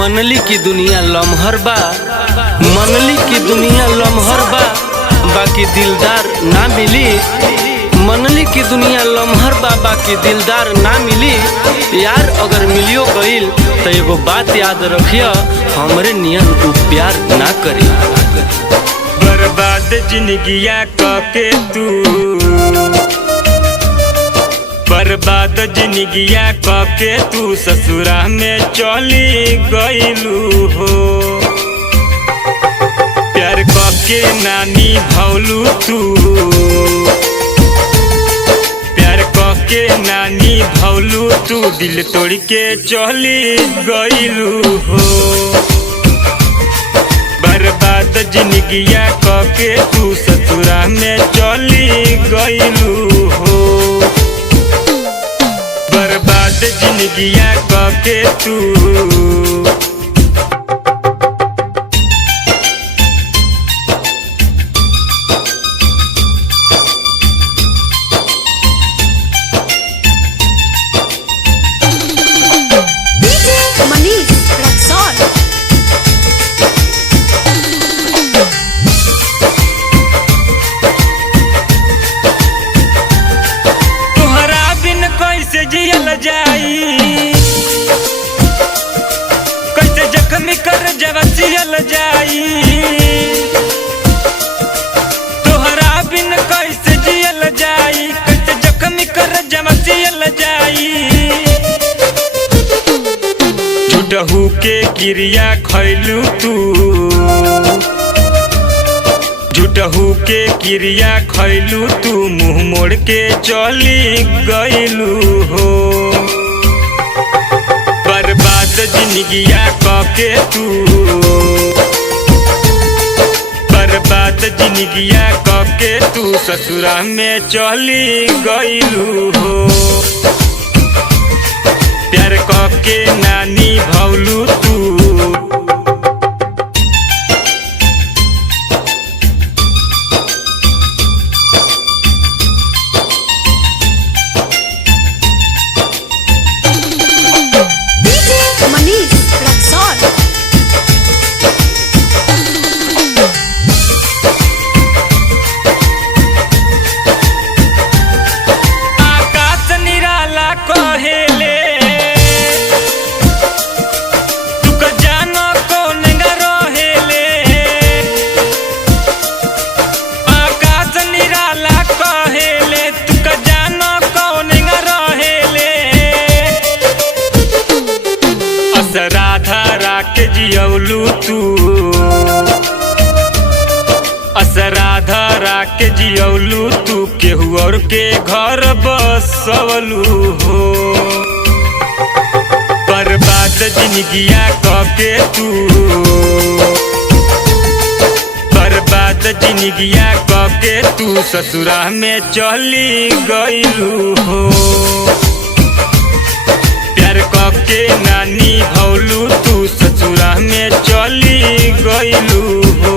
मनली की दुनिया लम्हर बा, मनली की दुनिया लम्हर बा, बाकी दिलदार ना मिली। मनली की दुनिया लम्हर बा, बाकी दिलदार ना मिली। यार अगर मिलियो गईल तो एगो बात याद रखियो, हमरे नियन उ प्यार ना करी। बर्बाद जिंदगिया के तू, बर्बाद जिंदगिया के तू ससुरा में चली गईलू हो। प्यार के नानी भौलू तू, प्यार के नानी भौलू तू, दिल तोड़ के चली गईलू हो। बर्बाद जिंदगिया के तू ससुरा में चली गईलू हो। बर्बाद जिंदगिया के तू। कैसे जियल जाई, कैसे जख्मी कर जब जियल जाई। तोहरा बिन कैसे जियल जाई, कैसे जख्मी कर जब जियल जाई। झूठहू के क्रिया खैलू तू, झूठहू के क्रिया खैलू तू, मुँह मोड़ के चली गईलू हो। बर्बाद जिंदगिया के तू, बर्बाद जिंदगिया के तू ससुरा में चली गईलू हो। प्यार के नानी भौलू तू। असराधा के जियौलू तू, असराधा के जियौलू तू, केहू और के घर बसवलू हो। बर्बाद जिंदगिया के तू, बर्बाद जिंदगिया के तू ससुरा में चली गईलू हो। प्यार के नानी भौलू तू ससुरा में चली गईलू हो।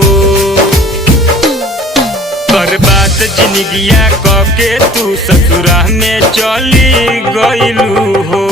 बर्बाद जिंदगिया के तू ससुरा में चली गईलू हो।